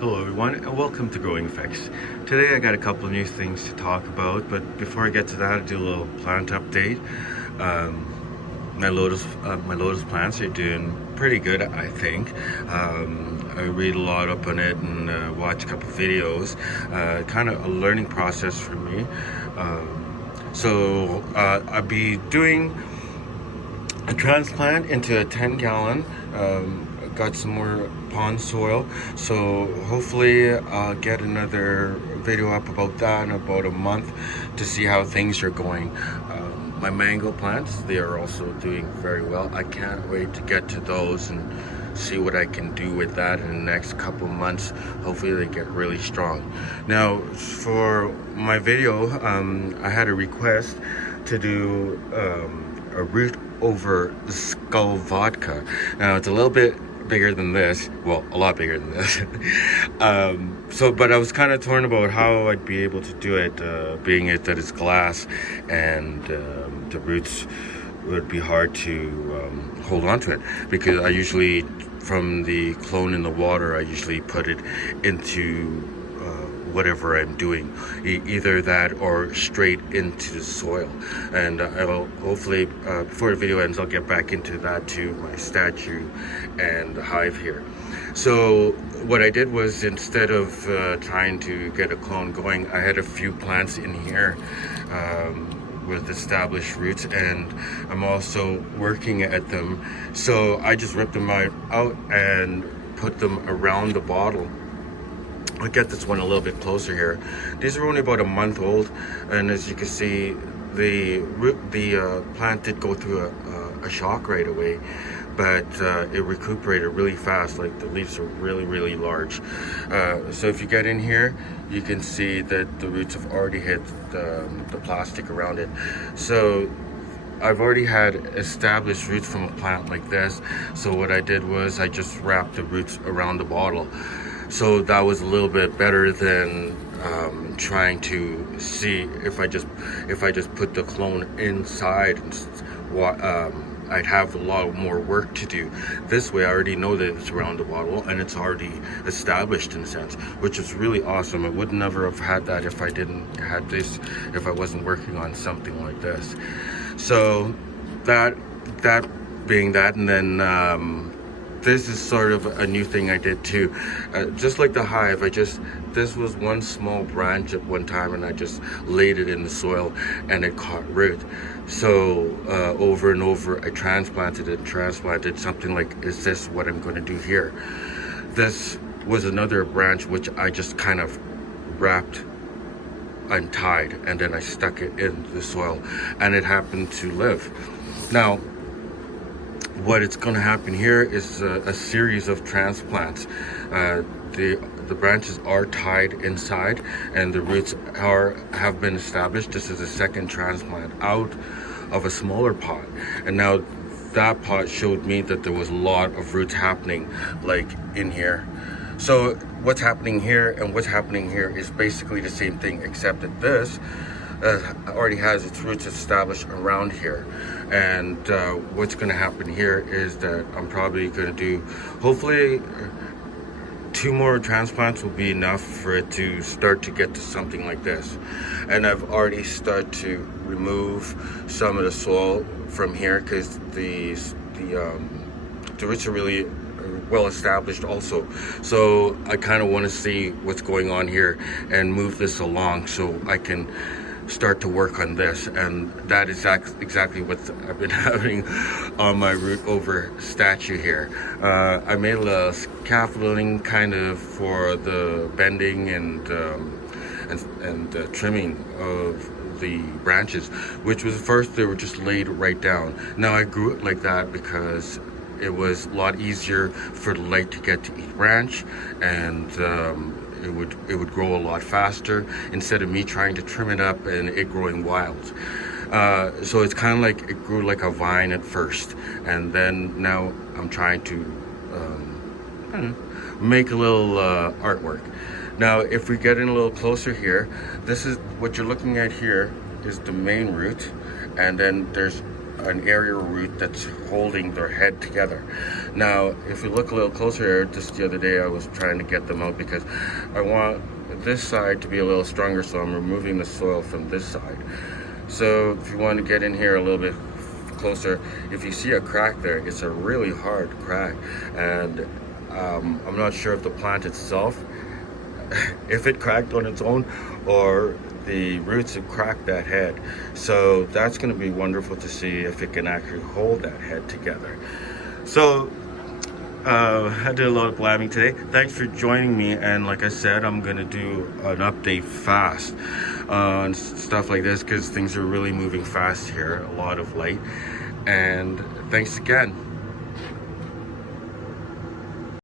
Hello everyone and welcome to Growing Effects. Today I got a couple of new things to talk about, but before I get to that, I'll do a little plant update. My lotus plants are doing pretty good, I think. I read a lot up on it and watch a couple of videos. Kind of a learning process for me. I'll be doing a transplant into a 10-gallon. Got some more pond soil, so hopefully I'll get another video up about that in about a month to see how things are going. My mango plants, they are also doing very well. I can't wait to get to those and see what I can do with that in the next couple months. Hopefully they get really strong. Now for my video, I had a request to do a root over skull vodka. Now it's a little bit bigger than this, well, a lot bigger than this. But I was kind of torn about how I'd be able to do it, being it that it's glass and the roots would be hard to hold on to it, because I usually, from the clone in the water, I usually put it into whatever I'm doing, either that or straight into the soil. And I'll hopefully, before the video ends, I'll get back into that too, my statue and the hive here. So what I did was, instead of trying to get a clone going, I had a few plants in here with established roots, and I'm also working at them. So I just ripped them out and put them around the bottle. I'll get this one a little bit closer here. These are only about a month old, and as you can see, the plant did go through a shock right away, but it recuperated really fast. Like, the leaves are really large. So if you get in here, you can see that the roots have already hit the plastic around it. So I've already had established roots from a plant like this. So what I did was I just wrapped the roots around the bottle. So that was a little bit better than trying to see if I just put the clone inside. I'd have a lot more work to do. This way I already know that it's around the bottle and it's already established, in a sense, which is really awesome. I would never have had that if I didn't had this, if I wasn't working on something like this. So that being that, and then this is sort of a new thing I did too. Just like the hive, this was one small branch at one time, and I just laid it in the soil and it caught root. So over and over, I transplanted something like, is this what I'm going to do here? This was another branch which I just kind of wrapped, untied, and then I stuck it in the soil, and it happened to live. Now, what is going to happen here is a series of transplants. The branches are tied inside, and the roots have been established. This is a second transplant out of a smaller pot, and now that pot showed me that there was a lot of roots happening, like in here. So what's happening here and what's happening here is basically the same thing, except that this already has its roots established around here. And what's going to happen here is that I'm probably going to do, hopefully 2 more transplants will be enough for it to start to get to something like this. And I've already started to remove some of the soil from here, because the roots are really well established also. So I kind of want to see what's going on here and move this along so I can start to work on this. And that is exactly what I've been having on my root over statue here. I made a little scaffolding kind of for the bending and trimming of the branches, which was, first they were just laid right down. Now I grew it like that because it was a lot easier for the light to get to each branch, and it would grow a lot faster instead of me trying to trim it up and it growing wild. So it's kind of like it grew like a vine at first, and then now I'm trying to make a little artwork. Now if we get in a little closer here, this is what you're looking at here is the main root, and then there's an area root that's holding their head together. Now, if you look a little closer, just the other day I was trying to get them out because I want this side to be a little stronger, so I'm removing the soil from this side. So if you want to get in here a little bit closer, if you see a crack there, it's a really hard crack, and I'm not sure if the plant itself, if it cracked on its own, or the roots have cracked that head. So that's going to be wonderful to see if it can actually hold that head together. So I did a lot of blabbing today. Thanks for joining me, and like I said, I'm going to do an update fast on stuff like this because things are really moving fast here, a lot of light. And thanks again.